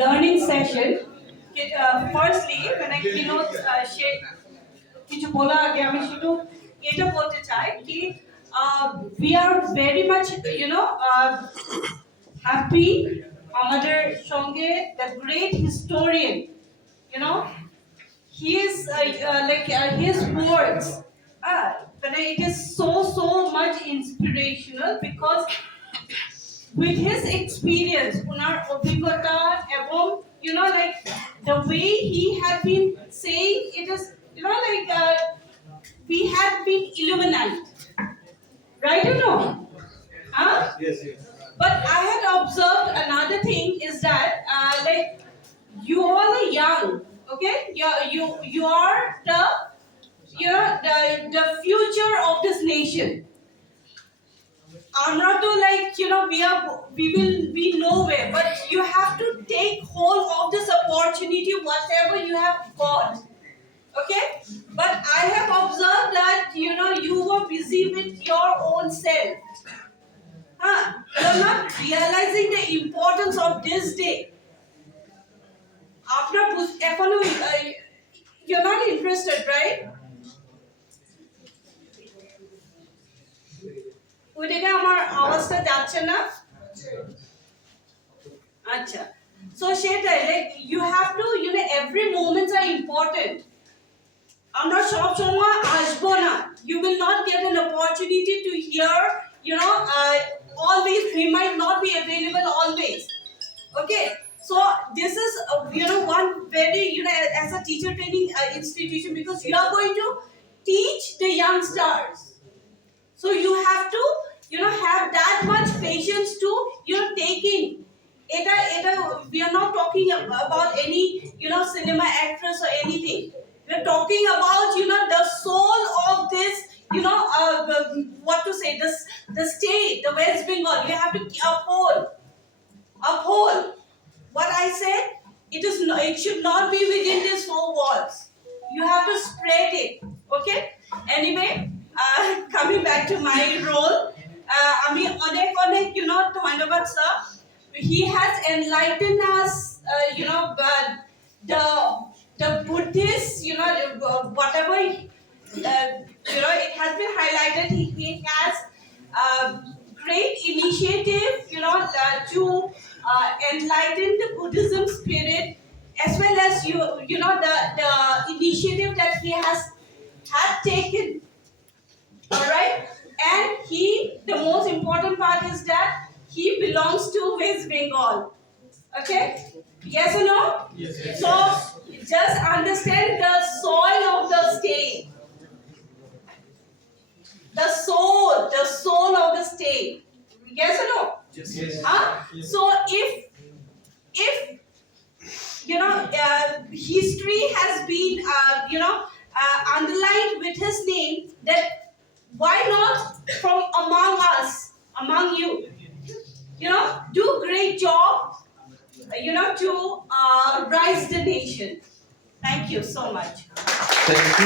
learning session. Firstly, when I share কিছু বলা আগে আমি শুধু এটা বলতে চাই কি we are very much happy আমাদের সঙ্গে the great historian, he is his words it is so much inspirational because with his experience unar obhigota ebong the way he had been saying it is we had been illuminated, right or no? Huh? Yes. But I had observed another thing is that you all are young, okay? You are the future of this nation. I'm not we will be nowhere, but you have to take hold of this opportunity, whatever you have got. Okay? But I have observed that you were busy with your own self. You're not realizing the importance of this day. You're not interested, right? ওইদিকে আমার আওয়াজটা যাচ্ছে না আচ্ছা so সেটাই you have to every moments are important. আমরা সব সময় আসবো না, you will not get an opportunity to hear always. We might not be available always, okay? So this is one very as a teacher training institution, because you are going to teach the youngsters, so you have to have that much patience to take in এটা we are not talking about any cinema actress or anything. We are talking about the soul of this what to say, the state, the West Bengal. You have to uphold what I said. It should not be within these four walls. You have to spread it, okay? Anyway, coming back to my role, আমি অনেক ধন্যবাদ sir. He has enlightened us, the Buddhist, whatever it has been highlighted. He has great initiative, to enlighten the Buddhism spirit, as well as the initiative that he had taken. All right, and the most important part is that he belongs to West Bengal. Okay, yes or no? Yes. So just understand the soil of the state, the soul of the state. Yes or no? Yes. Huh? So if history has been underlined with his name, then why not from among you do great job to rise the nation. Thank you so much. Thank you.